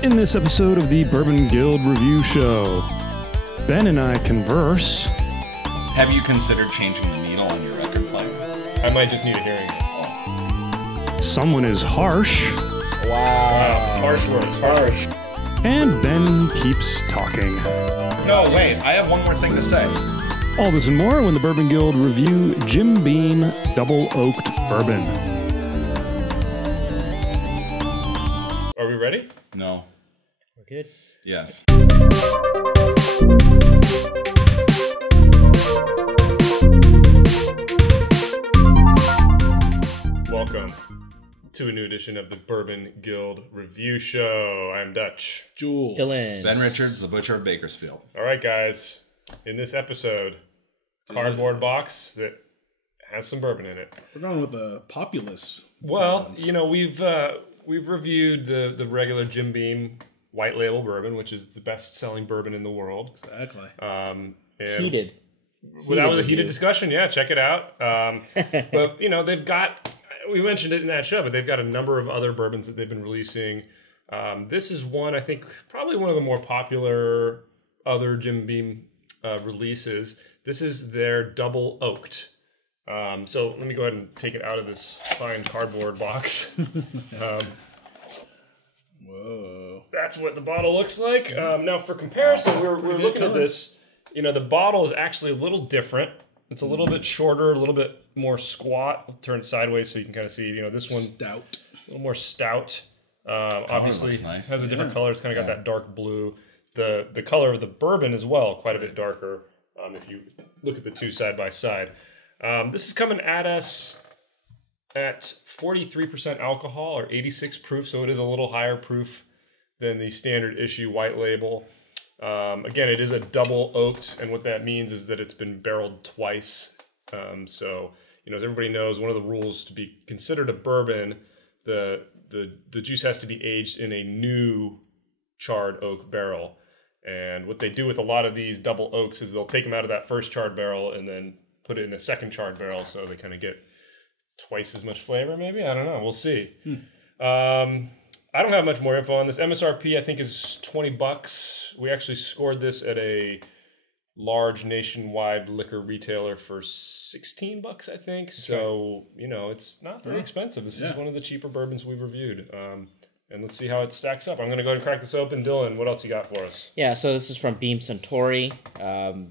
In this episode of the Bourbon Guild Review Show, Ben and I converse. Have you considered changing the needle on your record player? I might just need a hearing aid. Someone is harsh. Wow. Harsh words. Harsh. And Ben keeps talking. No, wait. I have one more thing to say. All this and more when the Bourbon Guild review Jim Beam Double Oaked Bourbon. Are we ready? No. We're good. Yes. Welcome to a new edition of the Bourbon Guild Review Show. I'm Dutch. Jewel. Dylan. Ben Richards, the Butcher of Bakersfield. All right, guys. In this episode, cardboard box that has some bourbon in it. We're going with the populace. Well, bourbons. you know, we've reviewed the regular Jim Beam white label bourbon, which is the best-selling bourbon in the world. Exactly. And Heated. Well, that was a heated review. discussion. Yeah, check it out. But, you know, they've got, we mentioned it in that show, but they've got a number of other bourbons that they've been releasing. This is one, I think, probably one of the more popular other Jim Beam releases. This is their Double Oaked. So let me go ahead and take it out of this fine cardboard box. Whoa. That's what the bottle looks like. Now, for comparison, we're looking at this. You know, the bottle is actually a little different. It's a little bit shorter, a little bit more squat. I'll turn it sideways so you can kind of see. You know, this one Stout. a little more stout. Obviously, looks nice. has a different Yeah. color. It's kind of got that dark blue. The color of the bourbon as well, quite a bit darker. If you look at the two side by side, this is coming at us at 43% alcohol or 86 proof, so it is a little higher proof than the standard issue white label. Again, it is a double oaked, and what that means is that it's been barreled twice. So, you know, as everybody knows, one of the rules to be considered a bourbon, the juice has to be aged in a new charred oak barrel. And what they do with a lot of these double oaks is they'll take them out of that first charred barrel and then put it in a second charred barrel, so they kind of get twice as much flavor, maybe? I don't know. We'll see. I don't have much more info on this. MSRP, I think, is $20. We actually scored this at a large nationwide liquor retailer for $16, I think. So, you know, it's not very expensive. This is one of the cheaper bourbons we've reviewed. And let's see how it stacks up. I'm going to go ahead and crack this open. Dylan, what else you got for us? Yeah, so this is from Beam Suntory.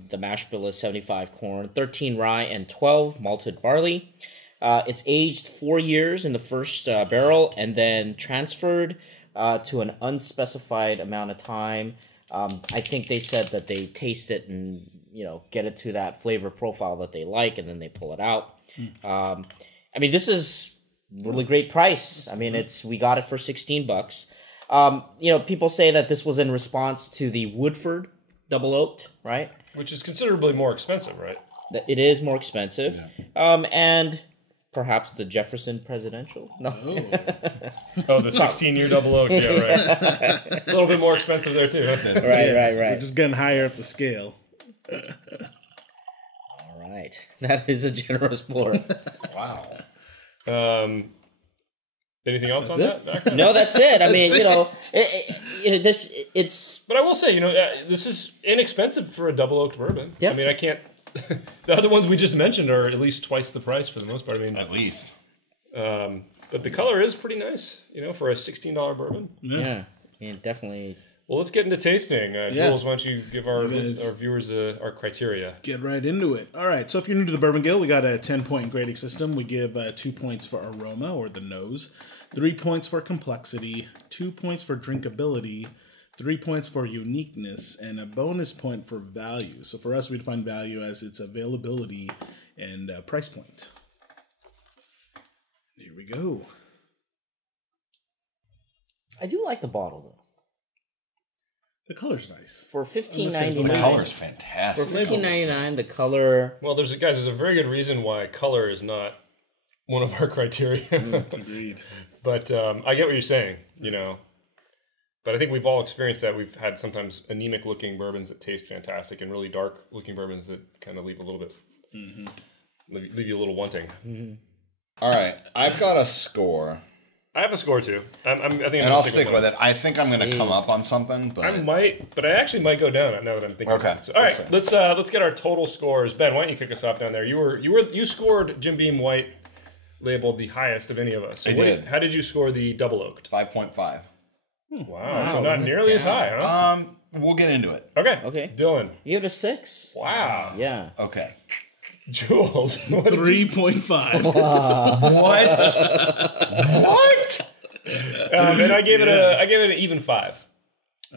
The mash bill is 75 corn, 13 rye, and 12 malted barley. It's aged 4 years in the first barrel and then transferred to an unspecified amount of time. I think they said that they taste it and, you know, get it to that flavor profile that they like, and then they pull it out. I mean, this is really great price. I mean, we got it for $16. You know, people say that this was in response to the Woodford Double Oaked, right? Which is considerably more expensive, right? It is more expensive. And perhaps the Jefferson Presidential? No. Oh, the 16-year double oak. Yeah, right. A little bit more expensive there, too. Huh? Right. We're just getting higher up the scale. All right. That is a generous pour. Wow. Anything else on that? No, that's it. I mean, you know, it's... But I will say, you know, this is inexpensive for a double oaked bourbon. Yep. I mean, I can't... The other ones we just mentioned are at least twice the price for the most part. I mean, At least. but the color is pretty nice, you know, for a $16 bourbon. Yeah, definitely... Well, let's get into tasting. Jules, why don't you give our viewers our criteria? Get right into it. All right, so if you're new to the Bourbon Guild, we got a 10-point grading system. We give 2 points for aroma, or the nose, 3 points for complexity, 2 points for drinkability, 3 points for uniqueness, and a bonus point for value. So for us, we define value as its availability and price point. Here we go. I do like the bottle, though. The color's nice. For The $15.99... color's fantastic. For $15.99, the color... Well, there's a very good reason why color is not one of our criteria. Agreed. But I get what you're saying, you know. But I think we've all experienced that. We've had sometimes anemic-looking bourbons that taste fantastic and really dark-looking bourbons that kind of leave a little bit... leave you a little wanting. All right. I've got a score I have a score too. I think I'm And I'll stick with it. I think I'm going to come up on something, but I actually might go down now that I'm thinking. Okay. About it. So, all right, let's get our total scores. Ben, why don't you kick us off down there? You scored Jim Beam White labeled the highest of any of us. So I did. How did you score the double oaked? 5.5. Wow, so not nearly as high, huh? We'll get into it. Okay. Dylan. You gave it a 6. Wow. Yeah. Okay. Jules. 3.5. What? What? And I gave it an even 5.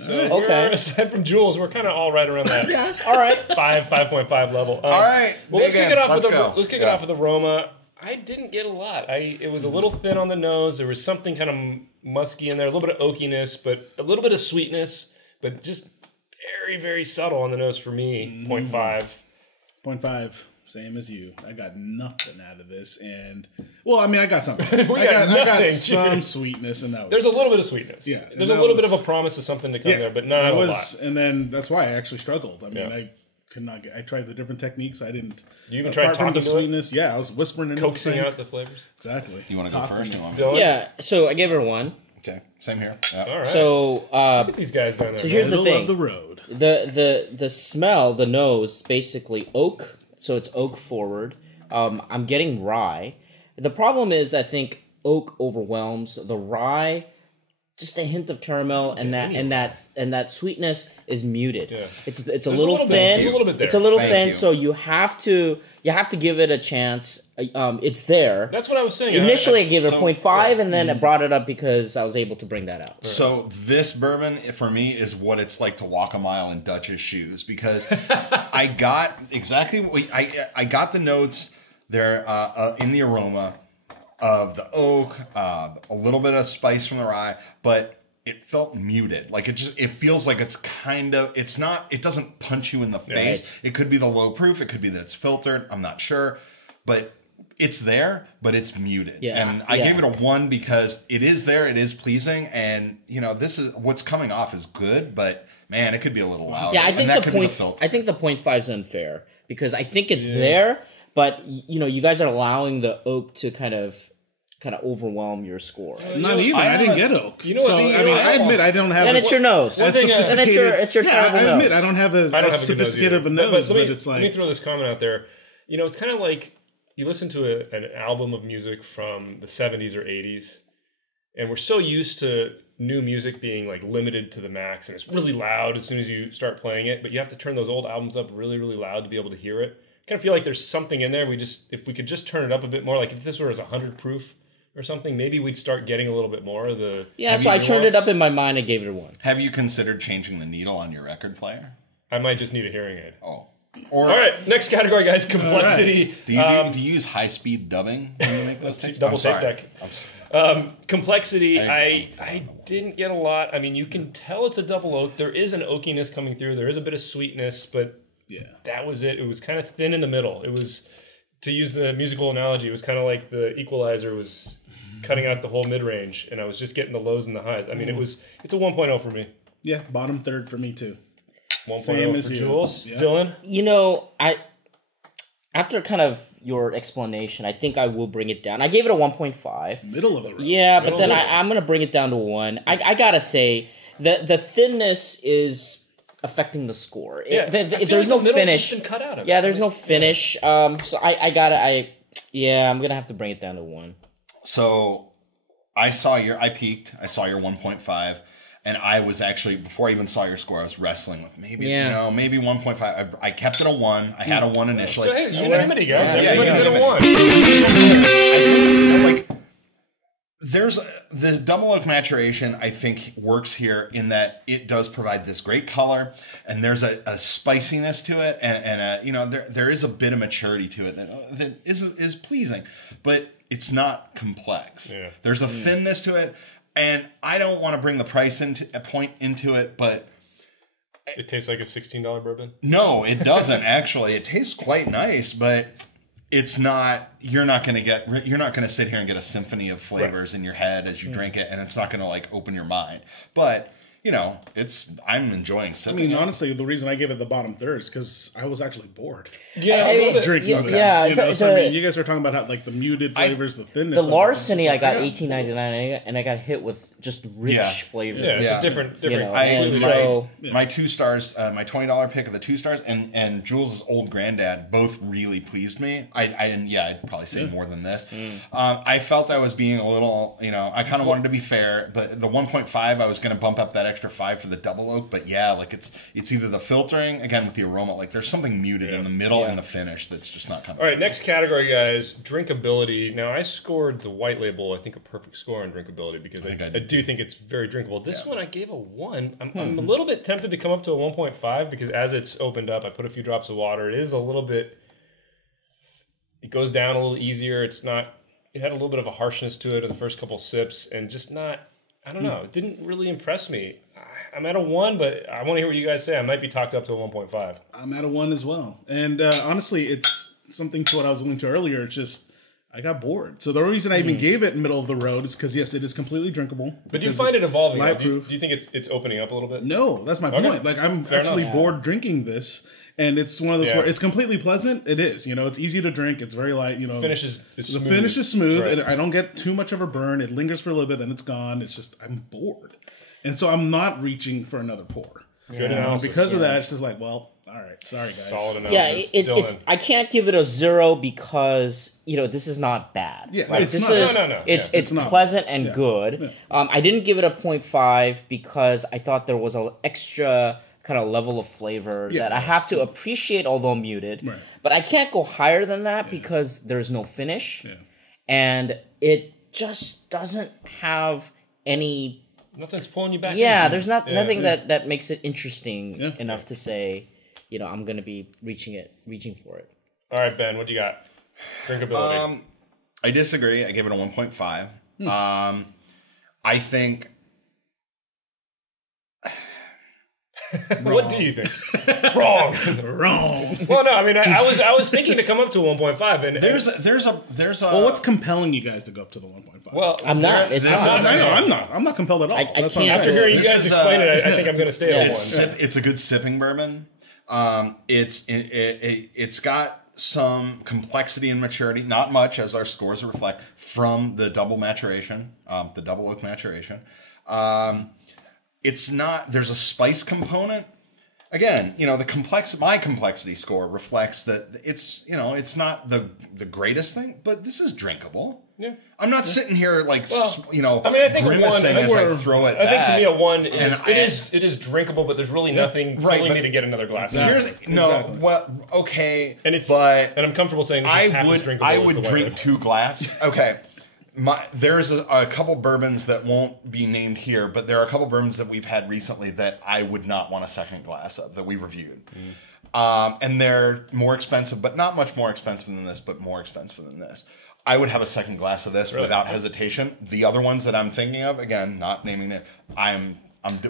So Okay. aside from Jules, we're kind of all right around that. Yeah. All right. 5.5 level. All right. Well, let's kick it off go. Let's kick it off with Aroma. I didn't get a lot. It was a little thin on the nose. There was something kind of musky in there, a little bit of oakiness, but a little bit of sweetness, but just very, very subtle on the nose for me. 0.5. 0.5. Same as you. I got nothing out of this, and I got something. We I got nothing, some sweetness, and that was. There's a little bit of sweetness. Yeah, There's a little bit of a promise of something to come there, but not a lot. And then that's why I actually struggled. I mean, I could not get. I tried the different techniques. I didn't. You even tried talking the to sweetness. Yeah, I was whispering into coaxing the thing. out the flavors. Exactly. You want to go first? You want Dylan? Yeah. So I gave it a 1. Okay. Same here. Yeah. All right. So Look at these guys down there. So here's the Middle thing. of the road. The smell, the nose, basically oak. So it's oak forward. I'm getting rye. The problem is, I think oak overwhelms the rye. Just a hint of caramel, and that sweetness is muted. Yeah. It's a little thin. There's a little bit there. It's a little Thank thin. you. So you have to give it a chance. It's there. That's what I was saying. Initially, I gave it a So- 0.5, and then I brought it up because I was able to bring that out. So this bourbon for me is what it's like to walk a mile in Dutch's shoes, because I got exactly what I got the notes there in the aroma of the oak, a little bit of spice from the rye, but it felt muted. Like it feels like it doesn't punch you in the face. Right. It could be the low proof, it could be that it's filtered, I'm not sure, but it's there, but it's muted. Yeah. And I gave it a 1 because it is there, it is pleasing, and this is what's coming off is good, but man, it could be a little louder. Yeah, I think and that the could be point. the filter. I think the 0.5 is unfair because I think it's there, but you guys are allowing the oak to kind of overwhelm your score. Not even. I didn't get oak. You know what? I admit I don't have. And it's your nose. as thing, sophisticated- it's your terrible I admit nose. I don't have as I don't have a good sophisticated of a either. nose, let but me, it's let me like throw this comment out there. It's kind of like you listen to an album of music from the 70s or 80s, and we're so used to new music being like limited to the max, and it's really loud as soon as you start playing it, but you have to turn those old albums up really, really loud to be able to hear it. I kind of feel like there's something in there. If we could just turn it up a bit more, like if this was 100 proof or something, maybe we'd start getting a little bit more of the. Yeah, so I turned it up in my mind and gave it a 1. Have you considered changing the needle on your record player? I might just need a hearing aid. Oh. Or All right, next category, guys. Complexity. do you use high-speed dubbing when you make those tapes? Double I'm tape sorry. deck. I'm sorry. Complexity, I didn't get a lot. I mean, you can tell it's a double oak. There is an oakiness coming through. There is a bit of sweetness, but that was it. It was kind of thin in the middle. It was, to use the musical analogy, it was kind of like the equalizer was cutting out the whole mid-range, and I was just getting the lows and the highs. I mean, it's a 1.0 for me. Yeah, bottom third for me too. 1.0 Same for as you. Jules. Yeah. Dylan? After kind of your explanation, I think I will bring it down. I gave it a 1.5. Middle of the road. Yeah, but then Middle. I'm going to bring it down to 1. I got to say, the thinness is affecting the score. Yeah, I feel There's like no the middle's finish. just been cut out of it. Yeah, there's no finish. So I'm going to have to bring it down to 1. So I peaked. I saw your 1.5. And I was actually, before I even saw your score, I was wrestling with maybe 1.5. I kept it a 1. I had a 1 initially. So, hey, unanimity, guys. Yeah, Everybody's at a unanimity. 1. There's the double oak maturation, I think, works here in that it does provide this great color, and there's a spiciness to it, and there is a bit of maturity to it that is pleasing, but it's not complex. Yeah. There's a thinness to it, and I don't want to bring the price into it, but It tastes like a $16 bourbon. no, it doesn't actually. It tastes quite nice, but it's not. You're not going to sit here and get a symphony of flavors in your head as you drink it, and it's not going to like open your mind. But you know, I'm enjoying I sipping mean, it. honestly, the reason I gave it the bottom third is because I was actually bored. Yeah, a little bit. Drinking this. yeah, You know, so I the- mean, you guys are talking about how, like, the muted flavors, the thinness. The of it. It's larceny just I got like, $18.99, and I got hit with just rich Yeah. flavors. Yeah, it's Yeah. a different. You know, I and my, so- my 2 stars, my $20 pick of the 2 stars, and Jules' old granddad both really pleased me. I didn't. Yeah, I'd probably say more than this. I felt I was being a little. You know, I kind of wanted to be fair, but the 1.5 I was going to bump up that extra 5 for the double oak. But yeah, like it's either the filtering again with the aroma, like there's something muted in the middle and the finish that's just not coming. All right, next category, guys. Drinkability. Now, I scored the white label, I think, a perfect score on drinkability because I do think it's very drinkable. This one I gave a 1. I'm a little bit tempted to come up to a 1.5 because as it's opened up, I put a few drops of water. It is a little bit. It goes down a little easier. It's not. It had a little bit of a harshness to it in the first couple sips, and just not. I don't know. It didn't really impress me. I'm at a 1, but I want to hear what you guys say. I might be talked up to a 1.5. I'm at a 1 as well. And honestly, it's something to what I was alluding to earlier. It's just, I got bored. So the reason I even gave it middle of the road is because, yes, it is completely drinkable. But do you find it evolving? Light Do you proof. think it's opening up a little bit? No, that's my point. Like, I'm Fair actually enough. bored drinking this. And it's one of those Yeah. where it's completely pleasant. It is. You know, it's easy to drink. It's very light. You know, Finish is the smooth. finish is smooth. Right. And I don't get too much of a burn. It lingers for a little bit, then it's gone. It's just, I'm bored. And so I'm not reaching for another pour. Good And analysis. because of that, it's just like, well, all right, sorry guys. Solid analysis. Yeah, Dylan. it's. I can't give it a 0 because this is not bad. Yeah, right? it's this not. is No. it's Yeah. it's not. pleasant and Yeah. good. Yeah. I didn't give it a 0.5 because I thought there was an extra kind of level of flavor that I have to appreciate, although muted. Right. But I can't go higher than that because there's no finish, and it just doesn't have any. Nothing's pulling you back. Yeah, in. there's nothing that makes it interesting Yeah. enough to say, I'm going to be reaching for it. All right, Ben, what do you got? Drinkability. I disagree. I gave it a 1.5. I think. What do you think? Wrong. Wrong. Well, no, I mean, I was thinking to come up to 1.5, and There's a. Well, what's compelling you guys to go up to the 1.5? well, I'm not. It's this not. is- I know I'm not. I'm not compelled at all. I That's what I'm can't- after saying. hearing you This guys is, explain it, I think I'm going to stay at It's 1. it's a good sipping bourbon. It's got some complexity and maturity, not much as our scores reflect from the double maturation, the double oak maturation. It's not. There's a spice component. Again, my complexity score reflects that it's not the greatest thing, but this is drinkable. Yeah. I'm not sitting here like I mean, I think grimacing as I throw it I think back. to me a 1 And it is drinkable, but there's really nothing right, pulling me but to get another glass. Here's Exactly. well, okay, and it's but and I'm comfortable saying this is half as drinkable I as would the white drink label. 2 glass. Okay, there's a couple bourbons that won't be named here, but there are a couple bourbons that we've had recently that I would not want a second glass of that we reviewed. And they're more expensive, but not much more expensive than this, but more expensive than this. I would have a second glass of this without hesitation. The other ones that I'm thinking of, again, not naming it, I'm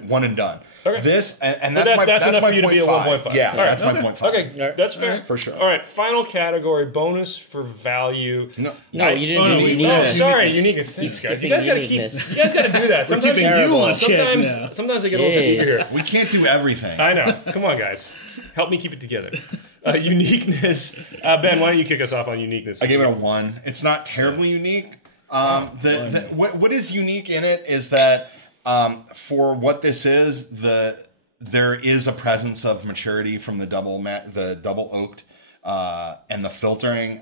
one and done. Okay. This and But that's my enough my for you to be a 0.5. 1.5. Yeah, All right. that's my 0.5. Okay, that's fair. For sure. All right, final category, bonus for value. No. No, you didn't. Oh, no, do we- uniqueness. Sorry, uniqueness. Thanks, guys. You guys gotta keep. Uniqueness. You guys gotta do that. Sometimes keeping you on check sometimes, now. sometimes I get a little too Jeez. eager. We can't do everything. I know. Come on, guys. Help me keep it together. Uniqueness. Ben, why don't you kick us off on uniqueness? I gave it a 1. It's not terribly unique. What is unique in it is that for what this is, there is a presence of maturity from the double oaked and the filtering.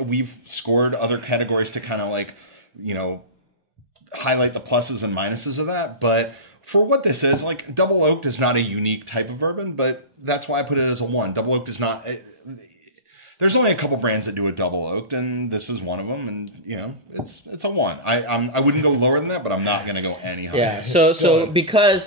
We've scored other categories to kind of like highlight the pluses and minuses of that, but for what this is, like double oaked is not a unique type of bourbon, but that's why I put it as a 1. Double oaked is not. There's only a couple brands that do a double oaked, and this is one of them. And it's a 1. I wouldn't go lower than that, but I'm not going to go any higher. Yeah. So because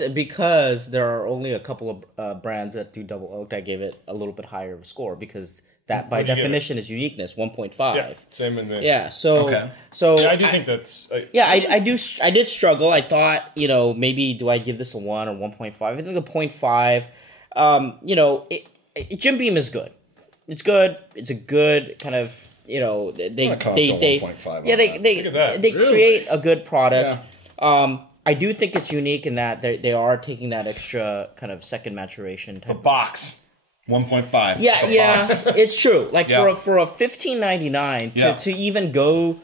there are only a couple of brands that do double oaked, I gave it a little bit higher of a score because that by What'd you give definition is uniqueness, 1.5. Yeah, same in the. Yeah. So Okay. so I do think that's. I did struggle. I thought, maybe do I give this a 1 or 1.5? I think the 0.5, Jim Beam is good. It's good. It's a good kind of, they I'm gonna come up to a 1.5 on yeah, Look at that. they create a good product. I do think it's unique in that they are taking that extra kind of second maturation The type. box, 1.5. Yeah, The yeah, box. it's true. Like Yeah. for a $15.99 Yeah. to even go,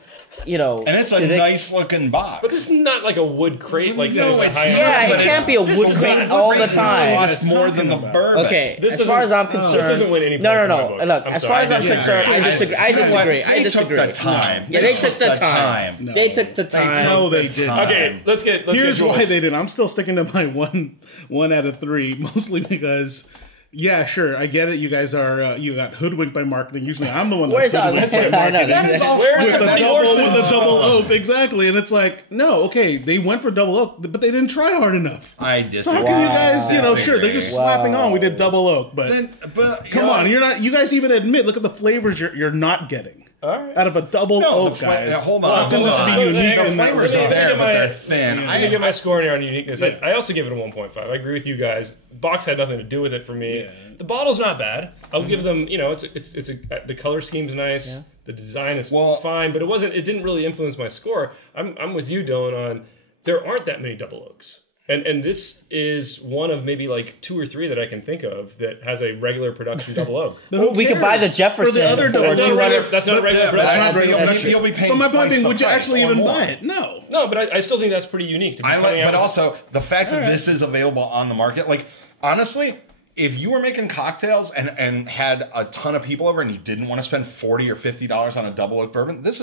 you know, And it's a to the nice looking box. But this is not like a wood crate. Like No, this it's high-end- not, yeah, but it can't be a this wood is crate not- all the Wood crate time. costs more than the Talking bourbon. Okay, This as far as I'm doesn't- concerned, this doesn't win any No, points no, in my no. book. Look, I'm as sorry. far as I'm Yeah. concerned, I You disagree. I know what? disagree. I They disagree. took the time. Yeah, they took the time. No. They took the time. No, they didn't. Okay, let's get Here's Jules. why they didn't. I'm still sticking to my one out of 3, mostly because. Yeah, sure. I get it. You guys are you got hoodwinked by marketing. Usually, I'm the one that's Where's that? hoodwinked by I know marketing. That is all Where's with the the endorsement? double oak, exactly. And it's like, no, okay, they went for double oak, but they didn't try hard enough. I So disagree. how can you guys, sure, they're just Disagree. slapping on. We did double oak, but But come on, you're not. You guys even admit. Look at the flavors you're not getting All right. out of a double No, oak, guys. hold Well, on, How can hold this be on. unique The in that flavors Let are me there, get but my- they're thin. Let me get my score here on uniqueness. I also give it a 1.5. I agree with you guys. Box had nothing to do with it for me. Yeah. The bottle's not bad. I'll give them. The color scheme's nice. Yeah. The design is Well- fine, but it didn't really influence my score. I'm with you, Dylan. On there aren't that many double oaks. And this is one of maybe like 2 or 3 that I can think of that has a regular production double oak. But who We could buy the cares? Jefferson for the other for double That's not a oak. regular. That's not a regular Yeah, but production. not regular you'll, production. you'll be paying But my point twice being, the would you price actually or even more. buy it? No. No, but I still think that's pretty unique. To be coming out But with- also the fact that this is available on the market, like honestly, if you were making cocktails and had a ton of people over and you didn't want to spend $40 or $50 on a double oak bourbon, this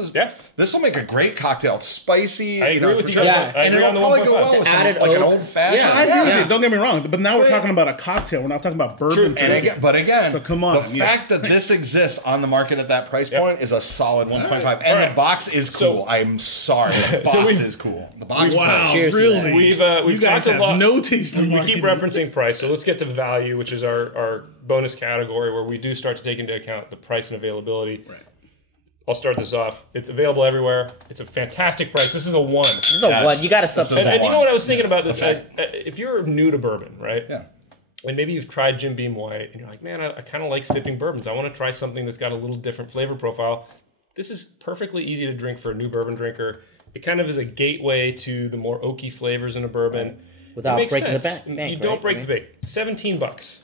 will make a great cocktail. It's spicy. I agree it's with you mature, guys. I and agree it'll on the probably go 1.5. well with The some, added like an oak. old fashioned. I agree with Yeah. you. Don't get me wrong, but now we're talking about a cocktail. We're not talking about bourbon. True. today. But again, So come on, the yeah. fact that this exists on the market at that price point is a solid 1.5, and Alright. the box is cool. I'm sorry, the box is cool. The box, Wow, price. Cheers to really? We've you guys talked a have lot. no taste in We marketing. keep referencing price, so let's get to value, which is our bonus category where we do start to take into account the price and availability. Right. I'll start this off. It's available everywhere. It's a fantastic price. This is a 1. This is a Yes. one. You got to This is a subsidize. And you know one. what I was thinking about this? Okay. If you're new to bourbon, right? Yeah. And maybe you've tried Jim Beam White, and you're like, man, I kind of like sipping bourbons. I want to try something that's got a little different flavor profile. This is perfectly easy to drink for a new bourbon drinker. It kind of is a gateway to the more oaky flavors in a bourbon. Without It makes breaking the sense. bank, You don't right? break I the mean- bank. $17.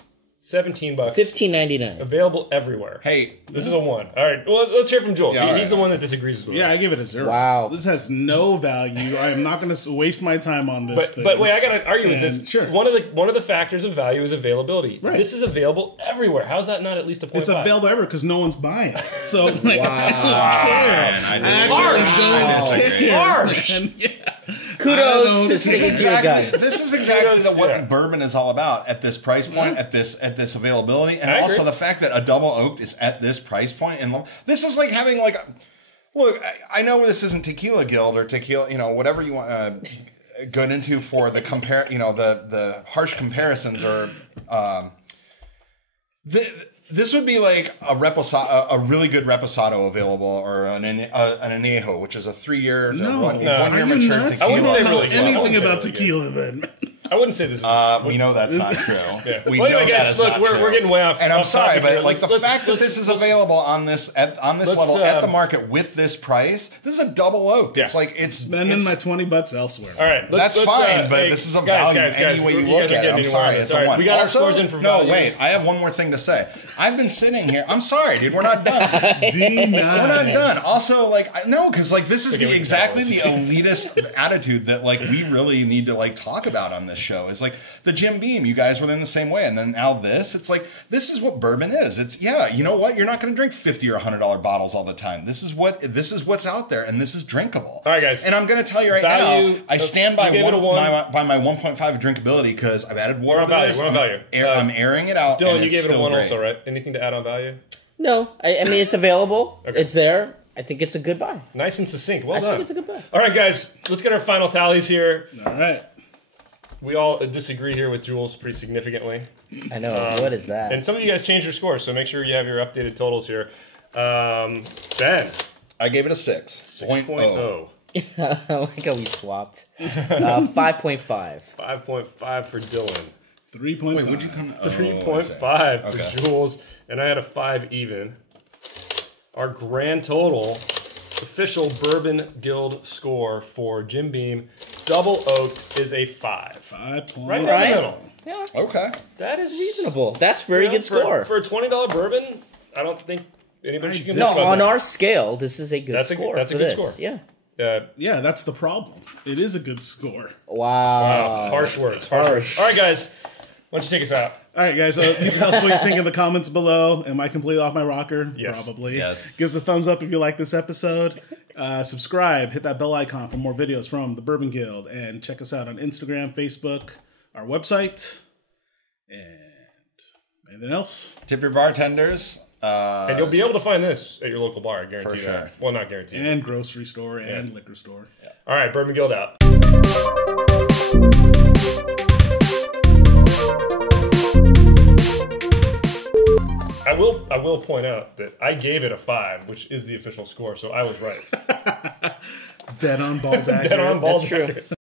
$17. $15.99. Available everywhere. Hey, This is a 1. All right. Well, let's hear from Jules. Yeah, all He's right. the one that disagrees with Yeah, I us. give it a 0. Wow. This has no value. I am not going to waste my time on this thing. But wait, I gotta argue with And this. sure. One of the factors of value is availability. Right. This is available everywhere. How's that not at least a 0.5? It's available ever because no one's buying it. So like, man, I I disagree. Harsh. And, yeah. Kudos to This is sticking to your exactly guns. this is exactly Kudos, what yeah. bourbon is all about at this price point, at this availability, and I also agree. the fact that a double oaked is at this price point. And this is like having like, look, I know this isn't Tequila Guild or tequila, whatever you want to go into for the the harsh comparisons or. This would be like a really good reposado available, or an añejo, which is a 3-year, one year Are you mature nuts? tequila. I wouldn't say don't know really good. I anything wouldn't say about really tequila then. I wouldn't say this is. We know that's not true. Yeah. We Well, know anyway, guys, that is look, not we're true. getting way off. And I'm off sorry, topic here. but like the fact that this is available on this level at the market with this price, this is a double oak. It's like it's Spending my $20 elsewhere. All right, That's fine, but this is a value any way you look at it. I'm sorry, it's a 1. We got also, our scores in for no, value. wait, I have one more thing to say. I've been sitting here. I'm sorry, dude. We're not done. D9. We're not done. Also, like, no, because like this is Okay, we can exactly tell the elitist attitude that like we really need to like talk about on this show. Is like the Jim Beam. You guys were in the same way, and then now this. It's like this is what bourbon is. It's you know what? You're not going to drink $50 or $100 bottles all the time. This is what's out there, and this is drinkable. All right, guys. And I'm going to tell you right Value, now, I stand by you gave it a 1. by my 1.5 drinkability because I've added water. on value, we're on value. I'm airing it out. Dylan, and you it's gave it a still 1 great. also, right? Anything to add on value? No, I mean, it's available. Okay. It's there. I think it's a good buy. Nice and succinct. Well I done. think it's a good buy. All right, guys, let's get our final tallies here. All right. We all disagree here with Jules pretty significantly. I know. What is that? And some of you guys changed your scores, so make sure you have your updated totals here. Ben, I gave it a 6. 6.0. I like how we swapped. 5.5. 5.5 for Dylan. 3.5. Wait, would you come? 3.5 for Okay. Jules. And I had a 5 even. Our grand total official Bourbon Guild score for Jim Beam Double Oaked is a 5. 5 points. Right down the middle. Yeah, Okay. That is reasonable. That's very good for, score. for a $20 bourbon. I don't think anybody should get No, mad about on that. our scale, this is a good score. That's a for good this. score. Yeah. Yeah, that's the problem. It is a good score. Wow. Harsh words. Harsh words. All right, guys. Why don't you take us out? All right, guys. You can tell us what you think in the comments below. Am I completely off my rocker? Yes. Probably. Yes. Give us a thumbs up if you like this episode. Subscribe. Hit that bell icon for more videos from the Bourbon Guild. And check us out on Instagram, Facebook, our website. And anything else? Tip your bartenders. And you'll be able to find this at your local bar. I guarantee For that. sure. Well, not guaranteed. And grocery store and liquor store. All right, Bourbon Guild out. I will point out that I gave it a 5, which is the official score, so I was right. Dead on balls accurate. Dead on balls. That's true. accurate.